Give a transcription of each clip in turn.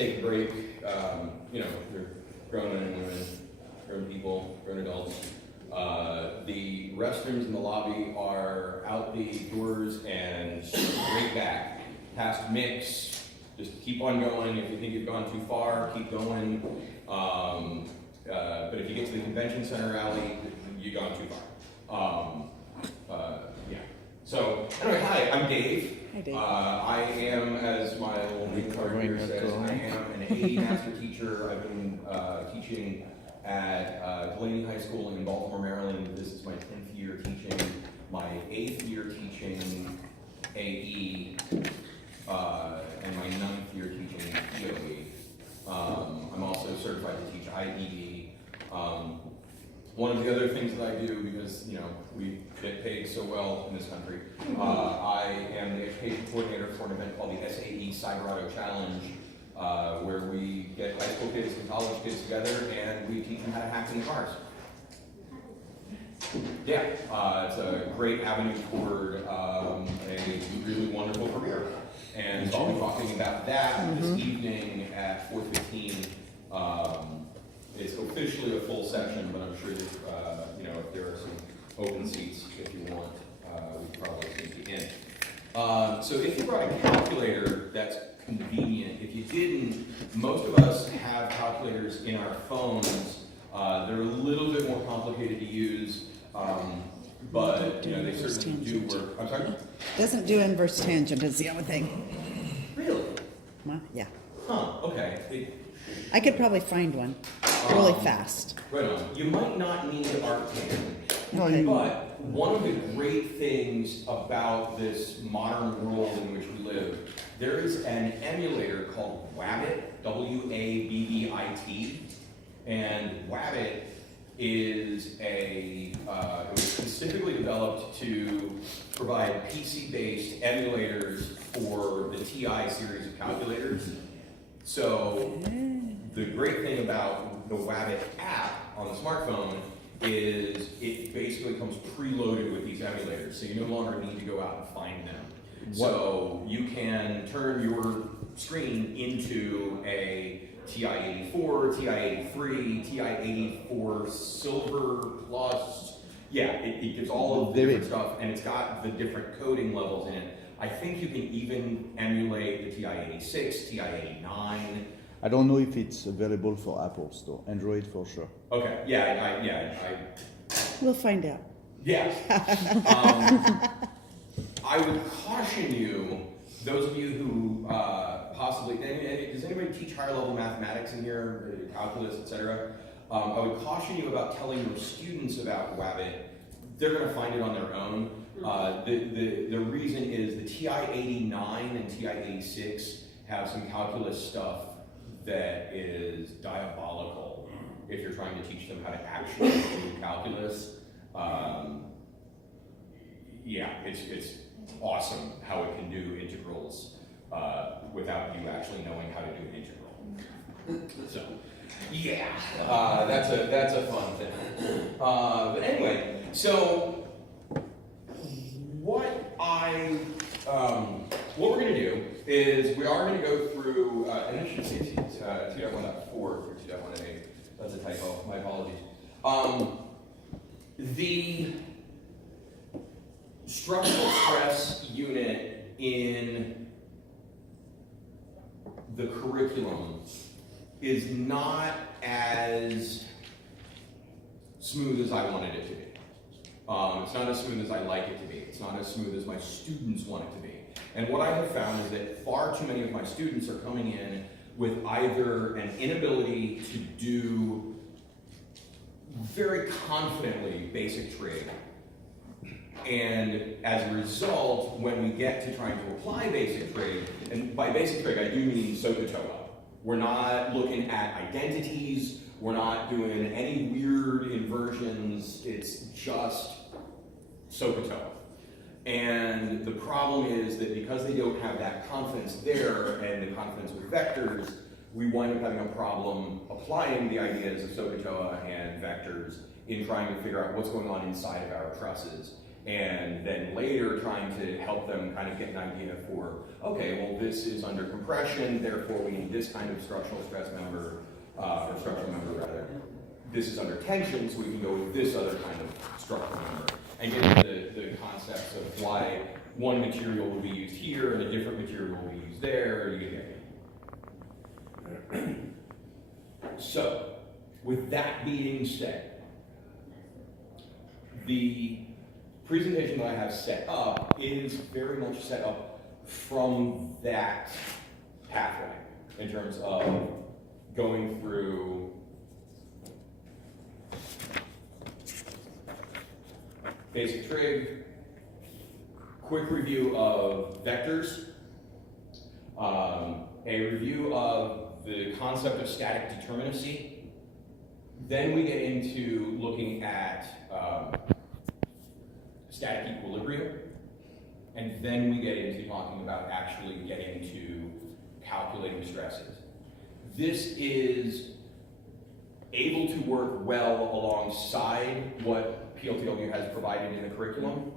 take a break. You know, we're grown men and women, grown people, grown adults. The restrooms in the lobby are out the doors and straight back, past mix. Just keep on going. If you think you've gone too far, keep going. But if you get to the convention center alley, you've gone too far. Yeah. So anyway, hi, I'm Dave. Hi, Dave. I am, as my little name card here says, I am an AE master teacher. I've been teaching at Delaney High School in Baltimore, Maryland. This is my 10th year teaching, my 8th year teaching AE, and my 9th year teaching POE. I'm also certified to teach IED. One of the other things that I do, because you know we get paid so well in this country, I am the education coordinator for an event called the SAE Cyberauto Challenge, where we get high school kids and college kids together and we teach them how to hack in the cars. Yeah, it's a great avenue toward a really wonderful career. And so I'll be talking about that this evening at 4:15. It's officially a full session, but I'm sure that, you know, if there are some open seats, if you want, we could probably sneak you in. So if you brought a calculator, that's convenient. If you didn't, most of us have calculators in our phones. They're a little bit more complicated to use, but you know, they certainly do work. I'm sorry? Doesn't do inverse tangent is the only thing. Really? Well, yeah. Huh, okay. I could probably find one really fast. Right on. You might not need Arctan, Okay. but one of the great things about this modern world in which we live, there is an emulator called Wabbit, W-A-B-B-I-T, and Wabbit is it was specifically developed to provide PC-based emulators for the TI series of calculators. So the great thing about the Wabbit app on the smartphone is it basically comes preloaded with these emulators, so you no longer need to go out and find them. So you can turn your screen into a TI-84, TI-83, TI-84 Silver Plus. Yeah, it gives all of the different stuff, and it's got the different coding levels in it. I think you can even emulate the TI-86, TI-89. I don't know if it's available for Apple Store. Android for sure. Okay, We'll find out. Yeah. I would caution you, those of you who possibly, does anybody teach higher level mathematics in here, calculus, etc.? I would caution you about telling your students about Wabbit. They're going to find it on their own. The reason is the TI-89 and TI-86 have some calculus stuff that is diabolical if you're trying to teach them how to actually do calculus. Yeah, it's awesome how it can do integrals without you actually knowing how to do an integral. So, yeah, that's a fun thing. But anyway, so what we're going to do is we are going to go through, and it should say 2.1.4 through 2.1.8. That's a typo. My apologies. The structural stress unit in the curriculum is not as smooth as I wanted it to be. It's not as smooth as I like it to be. It's not as smooth as my students want it to be. And what I have found is that far too many of my students are coming in with either an inability to do very confidently basic trig. And as a result, when we get to trying to apply basic trig, and by basic trig I do mean SOHCAHTOA. We're not looking at identities, we're not doing any weird inversions, it's just SOHCAHTOA. And the problem is that because they don't have that confidence there and the confidence with vectors, we wind up having a problem applying the ideas of SOHCAHTOA and vectors in trying to figure out what's going on inside of our trusses. And then later trying to help them kind of get an idea for, okay, well, this is under compression, therefore we need this kind of structural stress member, or structural member rather. This is under tension, so we can go with this other kind of structural member. And get into the concepts of why one material will be used here and a different material will be used there. You get it. So, with that being said, the presentation that I have set up is very much set up from that pathway in terms of going through basic trig, quick review of vectors, a review of the concept of static determinacy. Then we get into looking at static equilibrium, and then we get into talking about actually getting to calculating stresses. This is able to work well alongside what PLTW has provided in the curriculum.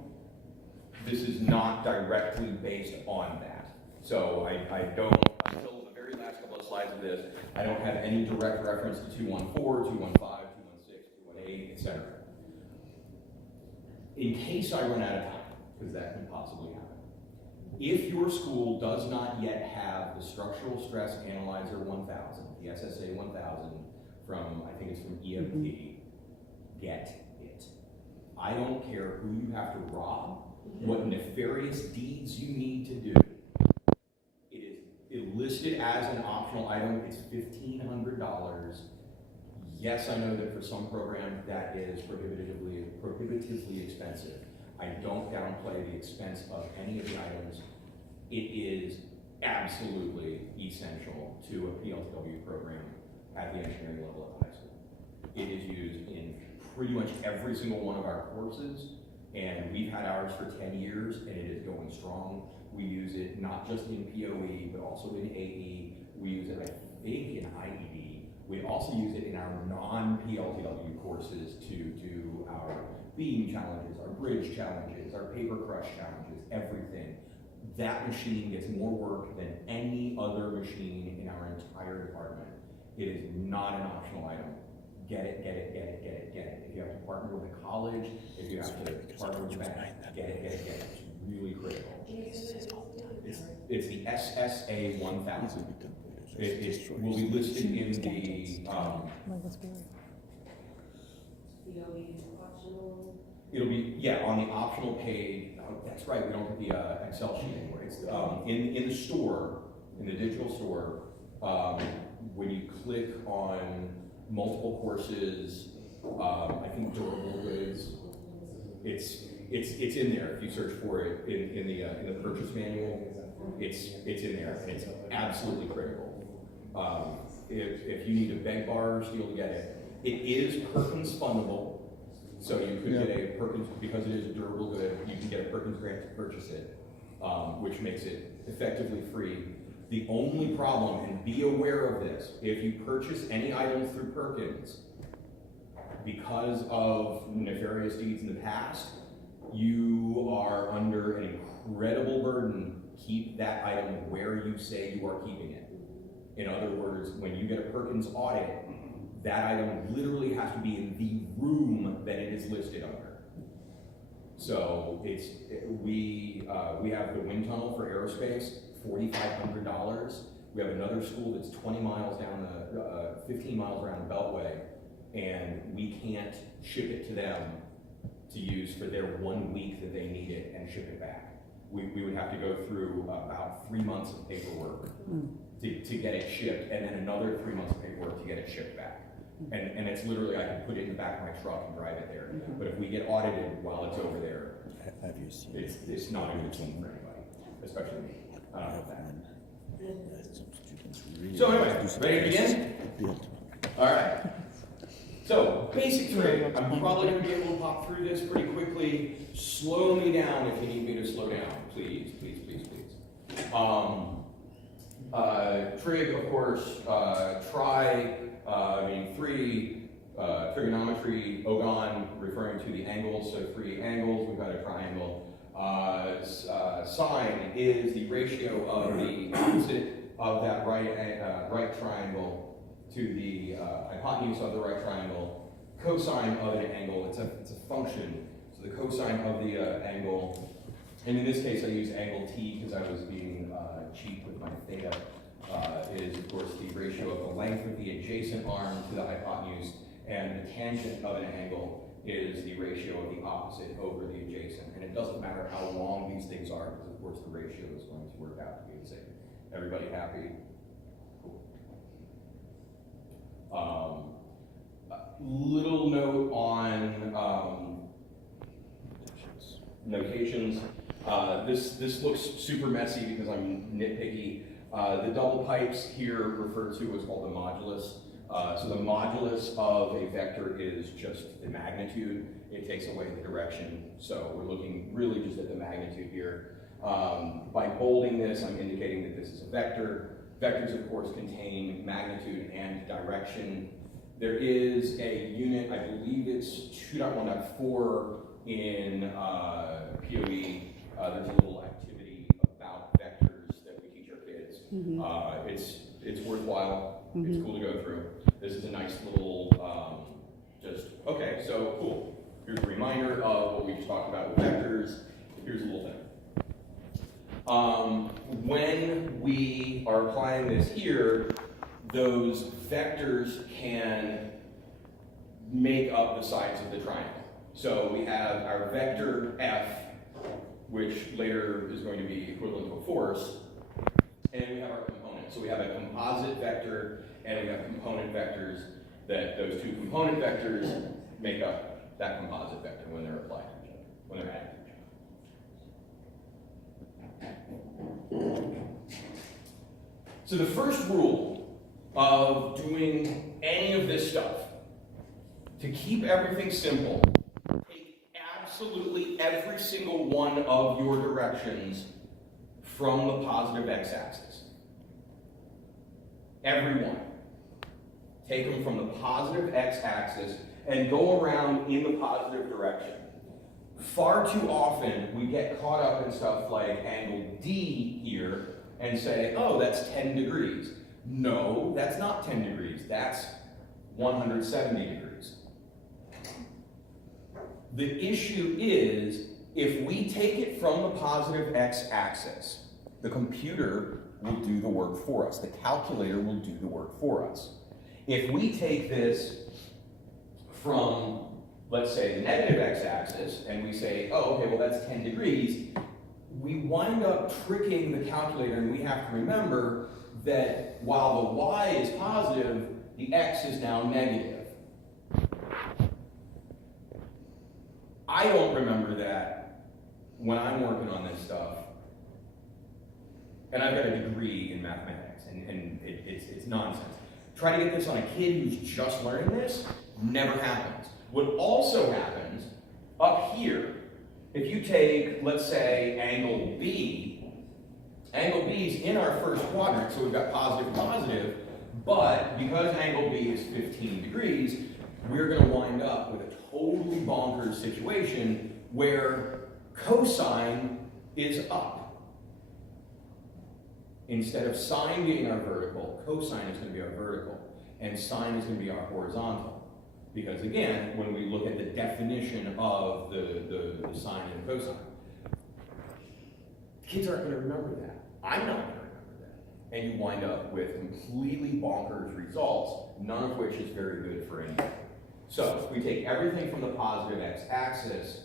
This is not directly based on that. So I don't, until the very last couple of slides of this, I don't have any direct reference to 214, 215, 216, 218, etc. In case I run out of time, because that can possibly happen, if your school does not yet have the Structural Stress Analyzer 1000, the SSA 1000, from, I think it's from EMP, get it. I don't care who you have to rob, what nefarious deeds you need to do. It is listed as an optional item. It's $1,500. Yes, I know that for some programs that is prohibitively expensive. I don't downplay the expense of any of the items. It is absolutely essential to a PLTW program at the engineering level of high school. It is used in pretty much every single one of our courses, and we've had ours for 10 years, and it is going strong. We use it not just in POE, but also in AE. We use it, I think, in IED. We also use it in our non-PLTW courses to do our beam challenges, our bridge challenges, our paper crush challenges, everything. That machine gets more work than any other machine in our entire department. It is not an optional item. Get it, get it, get it, get it, get it. If you have to partner with a college, if you have to partner with a bank, get it, get it, get it. It's really critical. It's the SSA 1000. It will be listed in the, it'll be, yeah, on the optional page. Oh, that's right, we don't have the Excel sheet anymore. It's in the store, in the digital store, when you click on multiple courses, I think durable goods, it's in there. If you search for it in the purchase manual, it's in there, and it's absolutely critical. If you need a beg bars, you'll get it. It is Perkins fundable, so you could get a Perkins, because it is a durable good, you can get a Perkins grant to purchase it, which makes it effectively free. The only problem, and be aware of this, if you purchase any items through Perkins, because of nefarious deeds in the past, you are under an incredible burden. Keep that item where you say you are keeping it. In other words, when you get a Perkins audit, that item literally has to be in the room that it is listed under. So we have the wind tunnel for aerospace, $4,500. We have another school that's 20 miles down 15 miles around the Beltway, and we can't ship it to them to use for their 1 week that they need it and ship it back. We would have to go through about 3 months of paperwork to get it shipped, and then another 3 months of paperwork to get it shipped back. And it's literally, I can put it in the back of my truck and drive it there. But if we get audited while it's over there, it's not a good thing for anybody, especially me. So anyway, ready to begin? All right. So, basic trig. I'm probably going to be able to pop through this pretty quickly. Slow me down if you need me to slow down. Please, please, please, please. Trig, of course, try, meaning 3, trigonometry, ogon referring to the angles, so 3 angles, we've got a triangle. Sine is the ratio of the opposite of that right triangle to the hypotenuse of the right triangle. Cosine of an angle, it's a function. So the cosine of the angle, and in this case I use angle t because I was being cheap with my theta, is of course the ratio of the length of the adjacent arm to the hypotenuse, and the tangent of an angle is the ratio of the opposite over the adjacent. And it doesn't matter how long these things are, because of course the ratio is going to work out to be the same. Everybody happy? Cool. Little note on notations. This looks super messy because I'm nitpicky. The double pipes here referred to what's called the modulus. So the modulus of a vector is just the magnitude. It takes away the direction. So we're looking really just at the magnitude here. By bolding this, I'm indicating that this is a vector. Vectors, of course, contain magnitude and direction. There is a unit, I believe it's 2.1.4 in POE. There's a little activity about vectors that we teach our kids. It's worthwhile. It's cool to go through. This is a nice little, okay, so cool. Here's a reminder of what we just talked about with vectors. Here's a little thing. When we are applying this here, those vectors can make up the sides of the triangle. So we have our vector F, which later is going to be equivalent to a force, and we have our component. So we have a composite vector, and we have component vectors that those two component vectors make up that composite vector when they're applied to each other, when they're added to each other. So the first rule of doing any of this stuff, to keep everything simple, take absolutely every single one of your directions from the positive x-axis. Every one. Take them from the positive x-axis and go around in the positive direction. Far too often, we get caught up in stuff like angle D here and say, oh, that's 10 degrees. No, that's not 10 degrees. That's 170 degrees. The issue is, if we take it from the positive x-axis, the computer will do the work for us. The calculator will do the work for us. If we take this from, let's say, the negative x-axis, and we say, oh, okay, well, that's 10 degrees, we wind up tricking the calculator, and we have to remember that while the y is positive, the x is now negative. I don't remember that when I'm working on this stuff, and I've got a degree in mathematics, and it's nonsense. Try to get this on a kid who's just learning this, never happens. What also happens, up here, if you take, let's say, angle B is in our first quadrant, so we've got positive, positive, but because angle B is 15 degrees, we're going to wind up with a totally bonkers situation where cosine is up. Instead of sine being our vertical, cosine is going to be our vertical, and sine is going to be our horizontal. Because again, when we look at the definition of the sine and cosine, kids aren't going to remember that. I'm not going to remember that. And you wind up with completely bonkers results, none of which is very good for anyone. So if we take everything from the positive x-axis,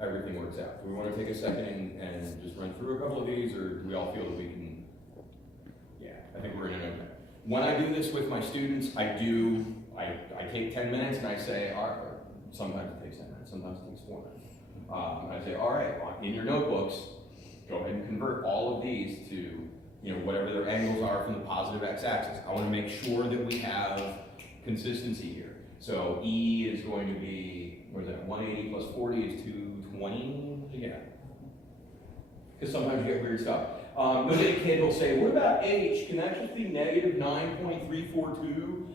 everything works out. Do we want to take a second and just run through a couple of these, or do we all feel that we can? Yeah, I think we're in an okay. When I do this with my students, I take 10 minutes and I say, all right, sometimes it takes 10 minutes, sometimes it takes 4 minutes. And I say, all right, in your notebooks, go ahead and convert all of these to, whatever their angles are from the positive x-axis. I want to make sure that we have consistency here. So E is going to be, what is that, 180 plus 40 is 220? Yeah. Because sometimes you get weird stuff. Maybe a kid will say, what about H? Can that just be negative 9.342?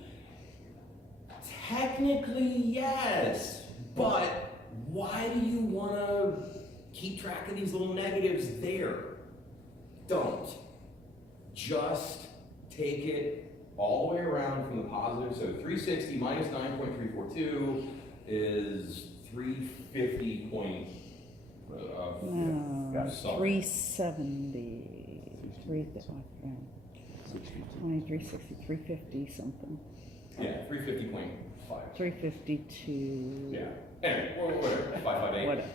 Technically, yes, but why do you want to keep track of these little negatives there? Don't. Just take it all the way around from the positive. So 360 minus 9.342 is 350 point. No, something. 370, 2360, 350 something. Yeah, 350.5. 352. Yeah. Anyway, whatever. 558. Whatever.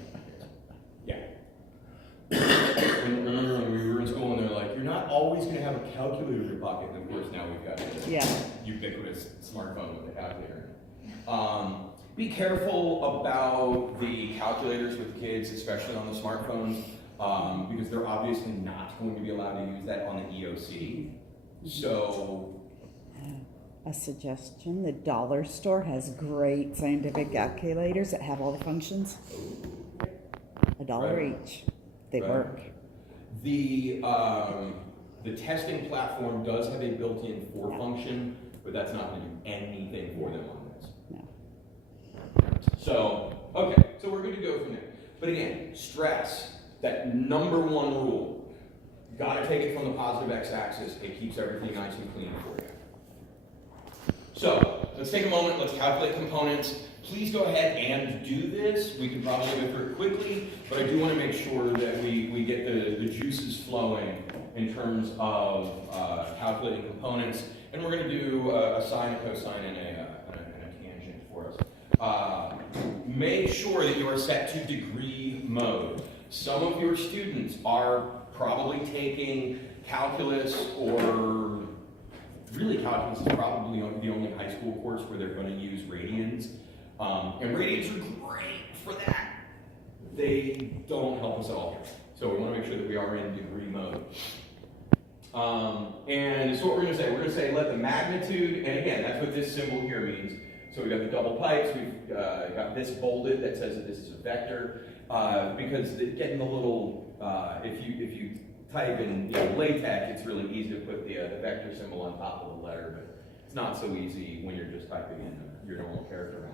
Yeah. When we were in school and they're like, you're not always going to have a calculator in your pocket. And of course now we've got this ubiquitous smartphone with a calculator. Be careful about the calculators with kids, especially on the smartphones, because they're obviously not going to be allowed to use that on the EOC. So, A suggestion, the dollar store has great scientific calculators that have all the functions. $1 Right. each. They Right. work. the testing platform does have a built-in for function, but that's not going to do anything for them on this. No. So, okay, so we're good to go from there. But again, stress, that number one rule. Gotta take it from the positive x-axis. It keeps everything nice and clean for you. So, let's take a moment, let's calculate components. Please go ahead and do this. We can probably go through it quickly, but I do want to make sure that we get the juices flowing in terms of calculating components. And we're going to do a sine, a cosine, and a tangent for us. Make sure that you are set to degree mode. Some of your students are probably taking calculus, or really calculus is probably the only high school course where they're going to use radians. And radians are great for that. They don't help us at all here. So we want to make sure that we are in degree mode. And so what we're going to say, let the magnitude, and again, that's what this symbol here means. So we've got the double pipes, we've got this bolded that says that this is a vector, because getting the little, if you type in LaTeX, it's really easy to put the vector symbol on top of the letter, but it's not so easy when you're just typing in your normal character math.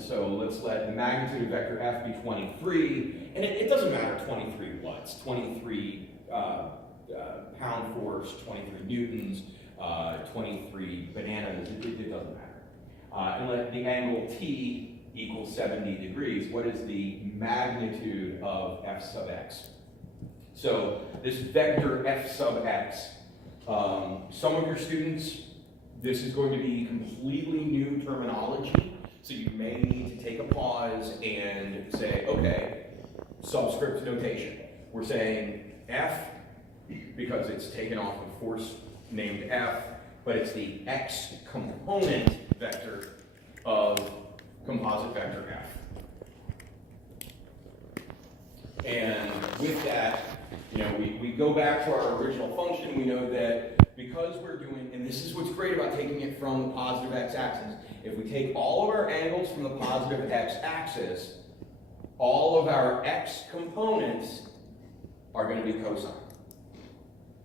So let's let the magnitude of vector F be 23, and it doesn't matter 23 watts, 23 pound force, 23 newtons, 23 bananas, it doesn't matter. And let the angle T equal 70 degrees. What is the magnitude of F sub x? So this vector F sub x, some of your students, this is going to be completely new terminology. So you may need to take a pause and say, okay, subscript notation. We're saying F because it's taken off a force named F, but it's the x component vector of composite vector F. And with that, we go back to our original function. We know that because we're doing, and this is what's great about taking it from the positive x-axis. If we take all of our angles from the positive x-axis, all of our x components are going to be cosine.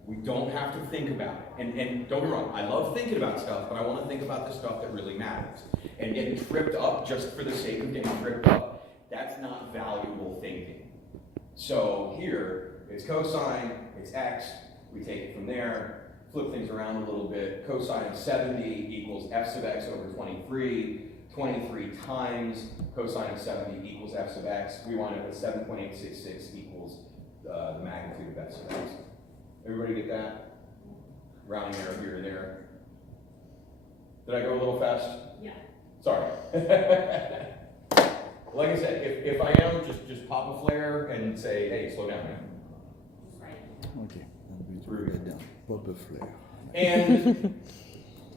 We don't have to think about it. And don't get me wrong, I love thinking about stuff, but I want to think about the stuff that really matters. And getting tripped up just for the sake of getting tripped up, that's not valuable thinking. So here, it's cosine, it's x, we take it from there, flip things around a little bit. Cosine of 70 equals f sub x over 23. 23 times cosine of 70 equals f sub x. We wind up at 7.866 equals the magnitude of f sub x. Everybody get that? Rounding error here or there. Did I go a little fast? Yeah. Sorry. Like I said, if I am, just pop a flare and say, hey, slow down now. Right. Okay, I'm going to write down. Pop a flare. And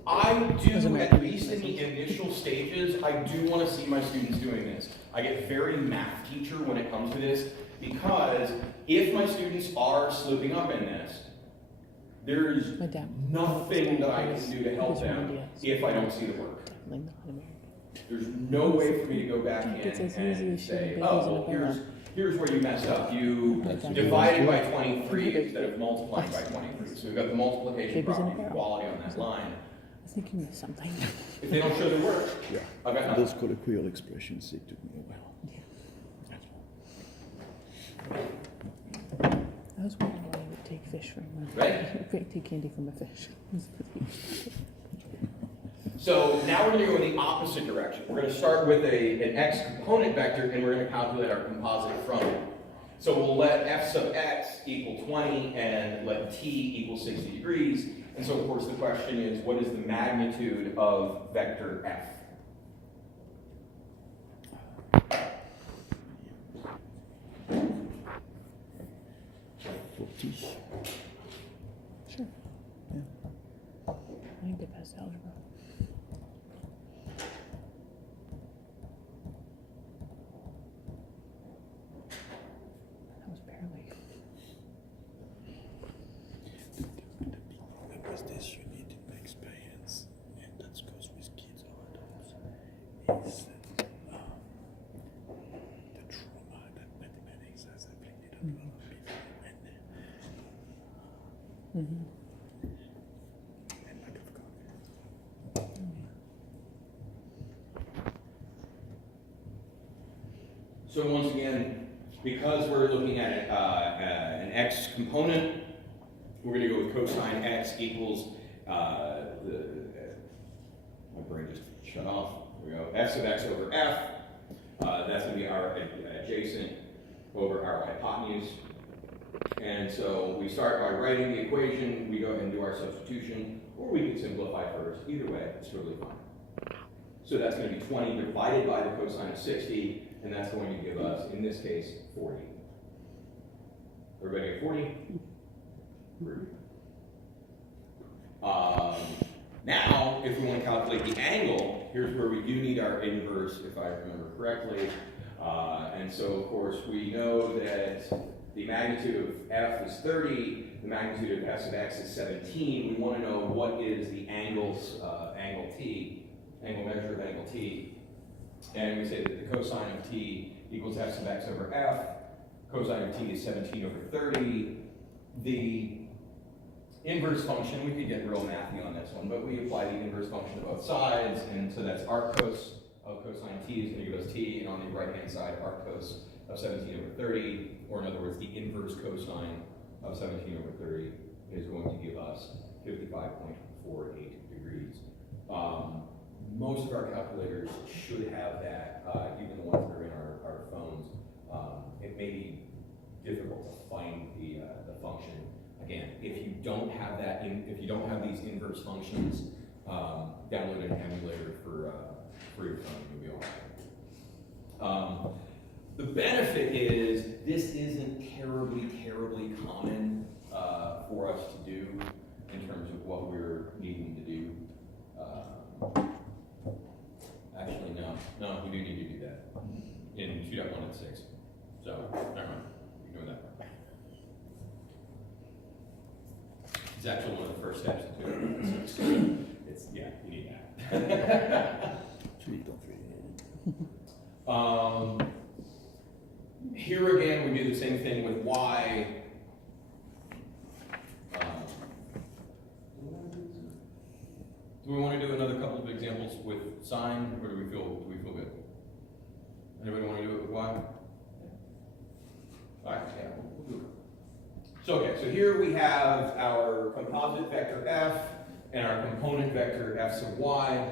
I do, at least in the initial stages, I do want to see my students doing this. I get very math teacher when it comes to this, because if my students are slipping up in this, there's nothing that I can do to help them if I don't see the work. There's no way for me to go back in and say, oh, well, here's where you messed up. You divided by 23 instead of multiplying by 23. So we've got the multiplication property equality on that line. was thinking of something. If they don't show their work, Yeah. I've got nothing. Those colloquial expressions, it took me a while. I was wondering why you would take fish from a Right. take candy from a fish. So now we're going to go in the opposite direction. We're going to start with an x component vector, and we're going to calculate our composite from it. So we'll let f sub x equal 20 and let t equal 60 degrees. And so, of course, the question is, what is the magnitude of vector f? Sure. Yeah. I think they passed algebra. That was barely. The big this you need in experience, and that goes with kids or adults, is the trauma that mathematics has afflicted a lot of people, and lack of confidence. So once again, because we're looking at an x component, we're going to go with cosine x equals, my brain just shut off. There we go. F sub x over f. That's going to be our adjacent over our hypotenuse. And so we start by writing the equation, we go ahead and do our substitution, or we can simplify first. Either way, it's totally fine. So that's going to be 20 divided by the cosine of 60, and that's going to give us, in this case, 40. Everybody at 40? Now, if we want to calculate the angle, here's where we do need our inverse, if I remember correctly. And so, of course, we know that the magnitude of f is 30, the magnitude of f sub x is 17. We want to know what is the angle measure of angle t. And we say that the cosine of t equals f sub x over f. Cosine of t is 17 over 30. The inverse function, we could get real mathy on this one, but we apply the inverse function to both sides, and so that's arc cos of cosine t is going to give us t, and on the right-hand side, arc cos of 17 over 30, or in other words, the inverse cosine of 17 over 30 is going to give us 55.48 degrees. Most of our calculators should have that, even the ones that are in our phones. It may be difficult to find the function. Again, if you don't have that, if you don't have these inverse functions, download an emulator for your phone, you'll be all right. The benefit is this isn't terribly common for us to do in terms of what we're needing to do. Actually, no, we do need to do that in 2.1 and 6. So, never mind, ignore that. It's actually one of the first steps to 2.1 and 6. It's, yeah, you need that. Actually, don't really need it. Here again, we do the same thing with y. Do we want to do another couple of examples with sine, or do we feel good? Anybody want to do it with y? All right, yeah, we'll do it. So okay, so here we have our composite vector f and our component vector f sub y.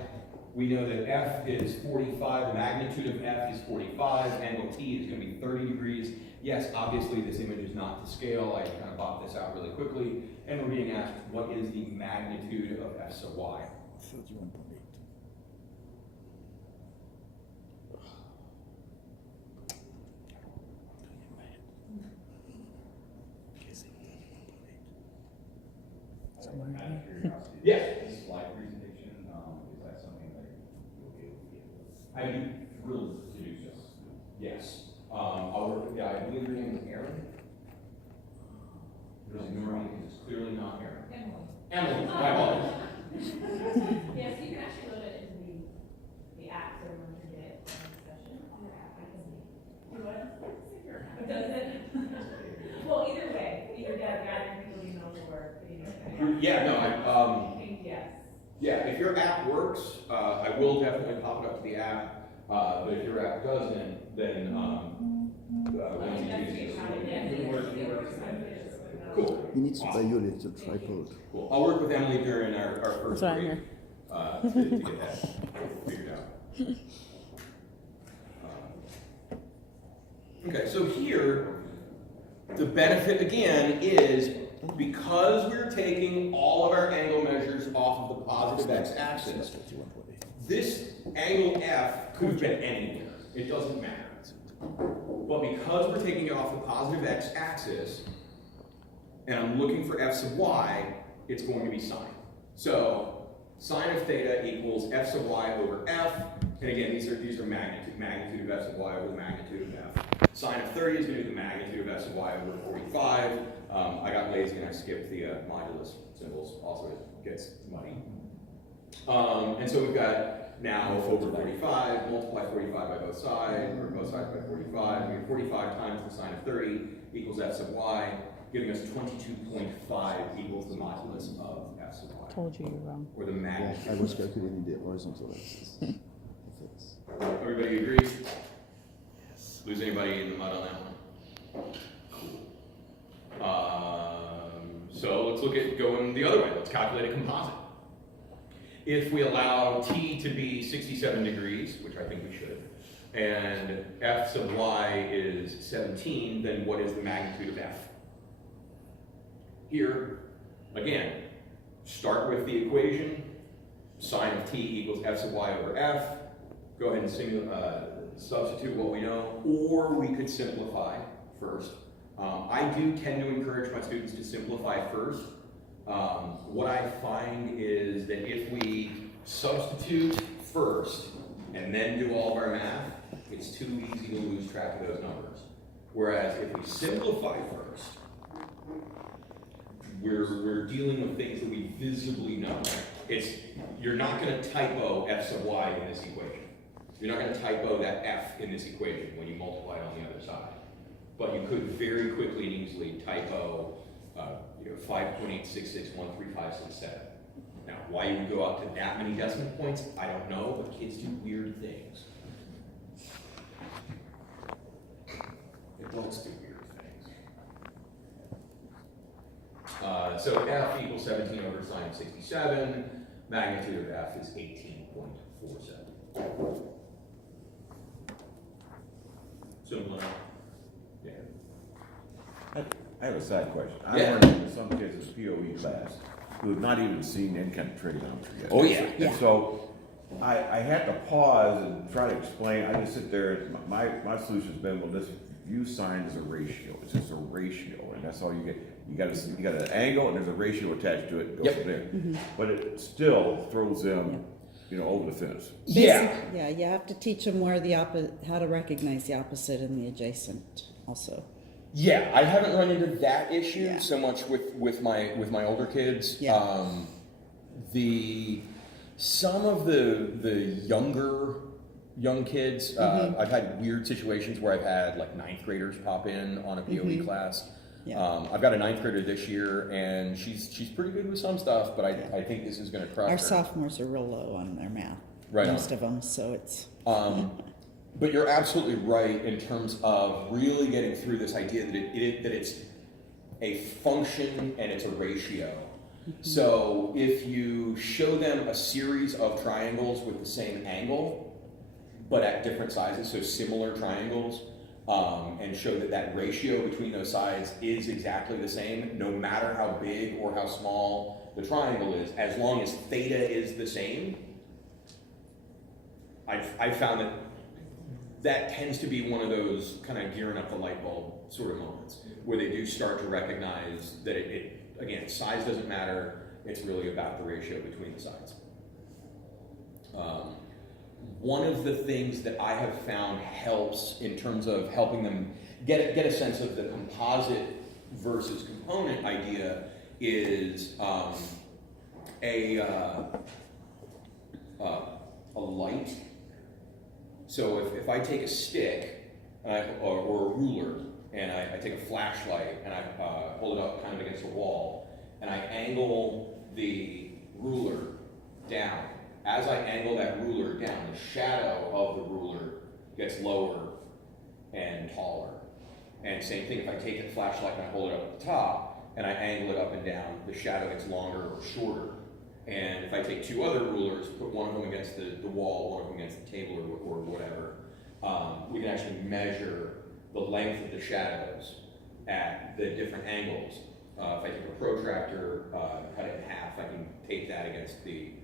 We know that f is 45, the magnitude of f is 45, angle t is going to be 30 degrees. Yes, obviously this image is not to scale. I kind of bought this out really quickly. And we're being asked, what is the magnitude of f sub y? 31.8. Somewhere in here. Yes. This slide presentation, is that something that you'll be able to get? I'd be thrilled to do so. Yes. I'll work with the guy. I believe your name is Aaron. There's a number because it's clearly not Aaron. Emily. My apologies. Yes, you can actually load it into the app so everyone can get it in the session. Your app, I can see. You what? Does it? Well, either way, either gathering people emails or Yeah, no, Yes. Yeah, if your app works, I will definitely pop it up to the app. But if your app doesn't, then cool. He needs to buy you a little tripod. Cool. I'll work with Emily during our first That's why I'm break here. to get that figured out. Okay, so here, the benefit again is because we're taking all of our angle measures off of the positive x-axis, this angle F could have been anywhere. It doesn't matter. But because we're taking it off the positive x-axis, and I'm looking for f sub y, it's going to be sine. So sine of theta equals f sub y over f, and again, these are magnitude of f sub y over the magnitude of f. Sine of 30 is going to be the magnitude of f sub y over 45. I got lazy and I skipped the modulus symbols, also it gets muddy. And so we've got now over 45, multiply 45 by both sides, or both sides by 45. We have 45 times the sine of 30 equals f sub y, giving us 22.5 equals the modulus of f sub y. Told you you're wrong. Or the magnitude. I was calculating the horizontal axis. Everybody agree? Yes. Lose anybody in the mud on that one? Cool. So let's look at going the other way. Let's calculate a composite. If we allow t to be 67 degrees, which I think we should, and f sub y is 17, then what is the magnitude of f? Here, again, start with the equation. Sine of t equals f sub y over f. Go ahead and substitute what we know, or we could simplify first. I do tend to encourage my students to simplify first. What I find is that if we substitute first and then do all of our math, it's too easy to lose track of those numbers. Whereas if we simplify first, we're dealing with things that we visibly know. You're not going to typo f sub y in this equation. You're not going to typo that f in this equation when you multiply it on the other side. But you could very quickly and easily typo 5.8661357. Now, why you would go up to that many decimal points, I don't know, but kids do weird things. Adults do weird things. So f equals 17 over sine of 67. Magnitude of f is 18.47. Simple enough? Yeah. I have a side question. I Yeah. learned with some kids in POE class who have not even seen any kind of trigonometry yet. Oh, yeah. And so I had to pause and try to explain. I just sit there. My solution has been, well, let's view sine as a ratio. It's just a ratio, and that's all you get. You got an angle, and there's a ratio attached to it. And goes from there. But it still throws them, over the fence. Yeah. Yeah, you have to teach them where how to recognize the opposite and the adjacent also. Yeah, I haven't run into that issue Yeah. so much with my older kids. Yeah. Some of the young kids, I've had weird situations where I've had like ninth graders pop in on a POE class. Yeah. I've got a ninth grader this year, and she's pretty good with some stuff, but I think this is going to crush Our her. sophomores are real low on their math. Right on. Most of them, so it's. But you're absolutely right in terms of really getting through this idea that it's a function and it's a ratio. So if you show them a series of triangles with the same angle, but at different sizes, so similar triangles, and show that ratio between those sides is exactly the same, no matter how big or how small the triangle is, as long as theta is the same, I've found that tends to be one of those kind of gearing up the light bulb sort of moments where they do start to recognize that again, size doesn't matter, it's really about the ratio between the sides. One of the things that I have found helps in terms of helping them get a sense of the composite versus component idea is a light. So if I take a stick or a ruler and I take a flashlight and I hold it up kind of against a wall and I angle the ruler down. As I angle that ruler down, the shadow of the ruler gets lower and taller. And same thing, if I take the flashlight and I hold it up at the top, and I angle it up and down, the shadow gets longer or shorter. And if I take two other rulers, put one of them against the wall, one of them against the table or whatever, we can actually measure the length of the shadows at the different angles. If I take a protractor, cut it in half, I can take that against the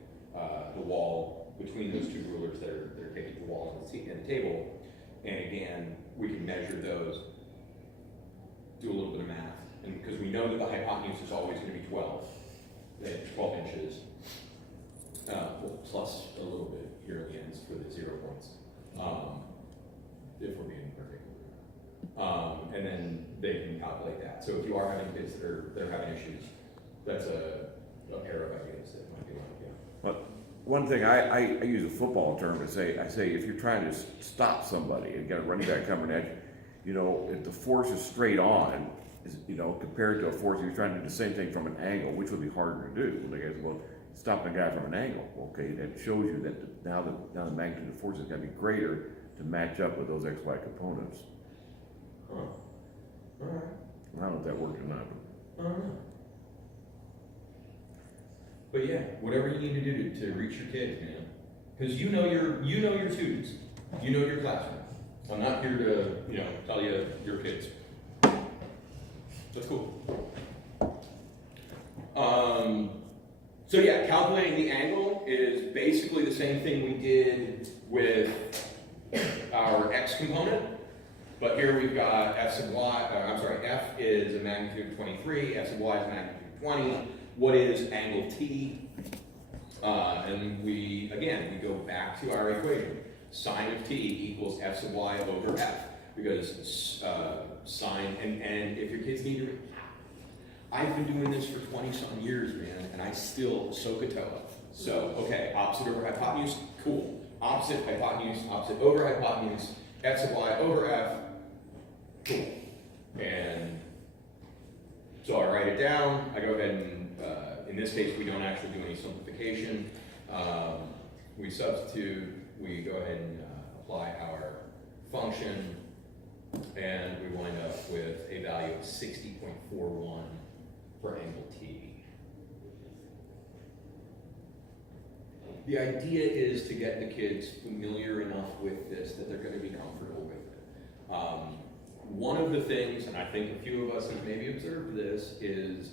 wall between those two rulers that are taking the wall and the table. And again, we can measure those, do a little bit of math. And because we know that the hypotenuse is always going to be 12 inches, plus a little bit here at the ends for the 0 points, if we're being particular. And then they can calculate that. So if you are having kids that are having issues, that's a pair of ideas that might be one idea. But one thing, I use a football term to say, I say if you're trying to stop somebody and get a running back coming at you, you know, if the force is straight on, you know, compared to a force, you're trying to do the same thing from an angle, which would be harder to do. Like, well, stopping a guy from an angle, okay, that shows you that now the magnitude of force is going to be greater to match up with those XY components. Huh. All right. I don't know if that worked or not. I don't know. But yeah, whatever you need to do to reach your kids, man. Because you know your students. You know your classroom. I'm not here to, tell you your kids. That's cool. So yeah, calculating the angle is basically the same thing we did with our x component, but here we've got f sub y, f is a magnitude of 23, f sub y is a magnitude of 20. What is angle t? And we go back to our equation. Sine of t equals f sub y over f, because sine, and if your kids need to, I've been doing this for 20-some years, man, and I still SOHCAHTOA. So, okay, opposite over hypotenuse, cool. Opposite hypotenuse, opposite over hypotenuse, f sub y over f, cool. And so I write it down, I go ahead and, in this case, we don't actually do any simplification. We substitute, we go ahead and apply our function, and we wind up with a value of 60.41 for angle t. The idea is to get the kids familiar enough with this that they're going to be comfortable with it. One of the things, and I think a few of us have maybe observed this, is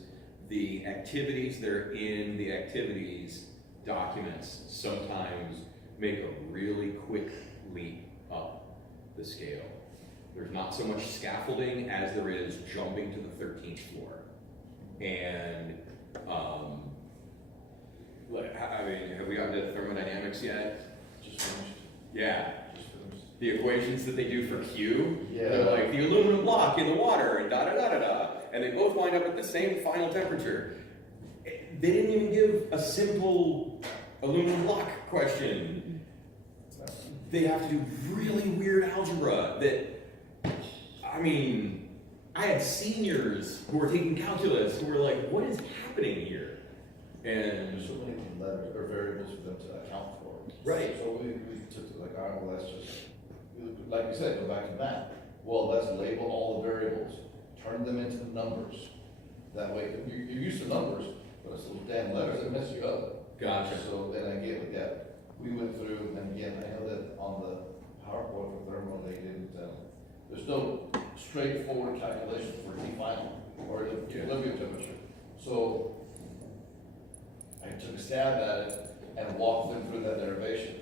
the activities that are in the activities documents sometimes make a really quick leap up the scale. There's not so much scaffolding as there is jumping to the 13th floor. And, have we gotten to thermodynamics yet? Just finished. Yeah. Just finished. The equations that they do for Q, Yeah. they're like the aluminum block in the water and da-da-da-da-da, and they both wind up at the same final temperature. They didn't even give a simple aluminum block question. They have to do really weird algebra that, I had seniors who were taking calculus who were like, what is happening here? And There's so many letters or variables for them to account for. Right. So we took it like, all right, well, that's just, like you said, go back to math. Well, let's label all the variables, turn them into numbers. That way, you're used to numbers, but it's those damn letters that mess you up. Gotcha. So then again, with that, we went through, and again, I know that on the PowerPoint for thermal, they didn't, there's no straightforward calculation for T final or the equilibrium temperature. So I took a stab at it and walked them through that derivation.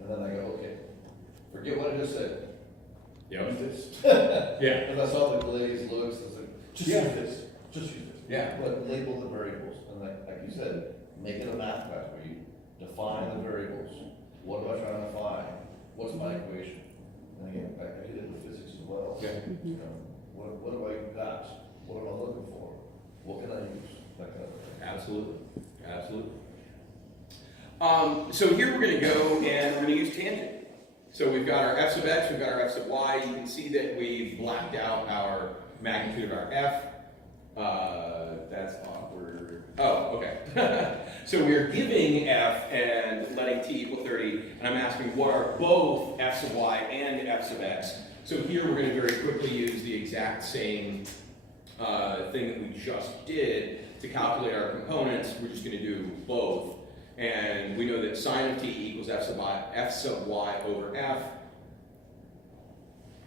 And then I go, okay, forget what I just said. Yep. Use this. Yeah. And I saw the glazed looks, I said, just use this, just use this. Yeah. But label the variables, and like you said, make it a math class where you define the variables. What am I trying to find? What's my equation? And again, I did it with physics as well. Okay. What have I got? What am I looking for? What can I use? That kind of thing. Absolutely, absolutely. So here we're going to go and we're going to use tangent. So we've got our f sub x, we've got our f sub y. You can see that we've blacked out our magnitude of our f. That's awkward. Oh, okay. So we are giving f and letting t equal 30, and I'm asking what are both f sub y and f sub x. So here we're going to very quickly use the exact same thing that we just did to calculate our components. We're just going to do both. And we know that sine of t equals f sub y over f.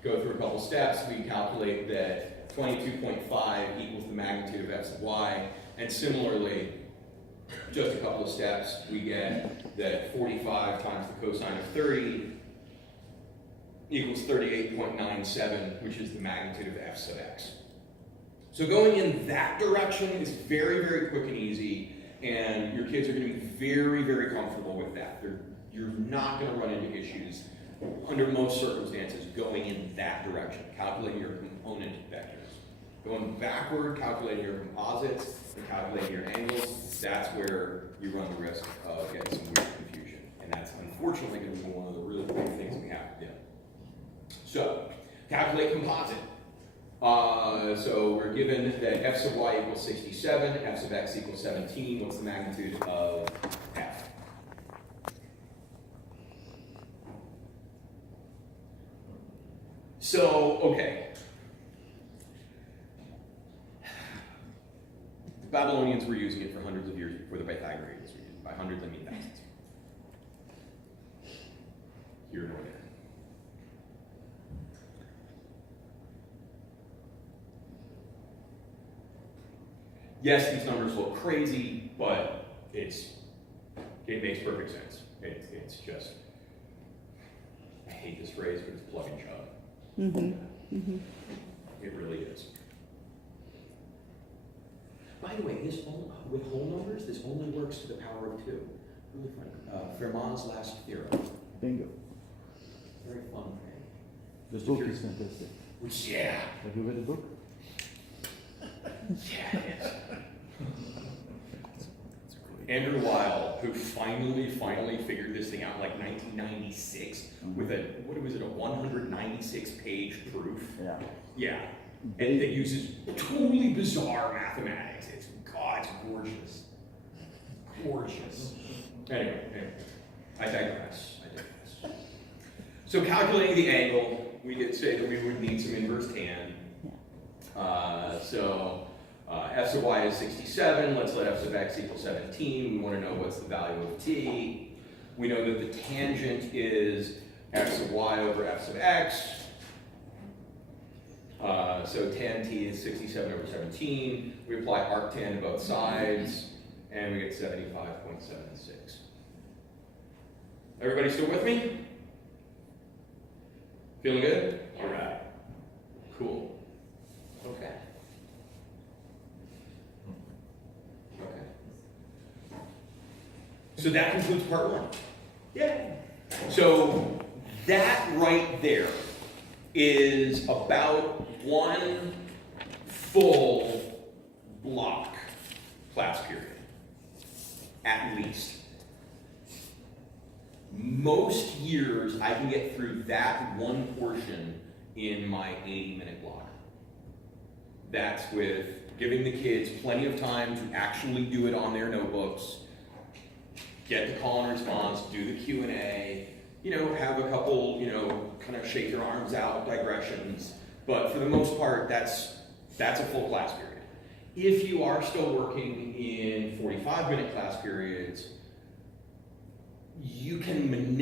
Go through a couple steps. We calculate that 22.5 equals the magnitude of f sub y. And similarly, just a couple of steps, we get that 45 times the cosine of 30 equals 38.97, which is the magnitude of f sub x. So going in that direction is very, very quick and easy, and your kids are going to be very, very comfortable with that. You're not going to run into issues under most circumstances going in that direction, calculating your component vectors. Going backward, calculating your composites, and calculating your angles, that's where you run the risk of getting some weird confusion. And that's unfortunately going to be one of the really big things we have to do. So, calculate composite. So we're given that f sub y equals 67, f sub x equals 17. What's the magnitude of f? So, okay. The Babylonians were using it for hundreds of years before the Pythagoreans were using it. By hundreds, I mean thousands. Here nor there. Yes, these numbers look crazy, but it makes perfect sense. It's just, I hate this phrase, but it's plug and chug. It really is. By the way, with whole numbers, this only works to the power of 2. Really funny. Fermat's last theorem. Bingo. Very fun thing. The book is fantastic. Which, yeah. Have you read the book? Yeah, it is. Andrew Weil, who finally figured this thing out in like 1996 with what was it, a 196-page proof? Yeah. Yeah. And that uses totally bizarre mathematics. It's gorgeous. Gorgeous. Anyway, I digress. So calculating the angle, we did say that we would need some inverse tan. F sub y is 67, let's let f sub x equal 17. We want to know what's the value of t. We know that the tangent is f sub y over f sub x. So tan t is 67 over 17. We apply arctan to both sides, and we get 75.76. Everybody still with me? Feeling good? All right. Cool. Okay. So that concludes part 1. Yay! So that right there is about one full block class period, at least. Most years I can get through that one portion in my 80-minute block. That's with giving the kids plenty of time to actually do it on their notebooks, get the call and response, do the Q&A, have a couple, kind of shake your arms out digressions. But for the most part, that's a full class period. If you are still working in 45-minute class periods, you can manipulate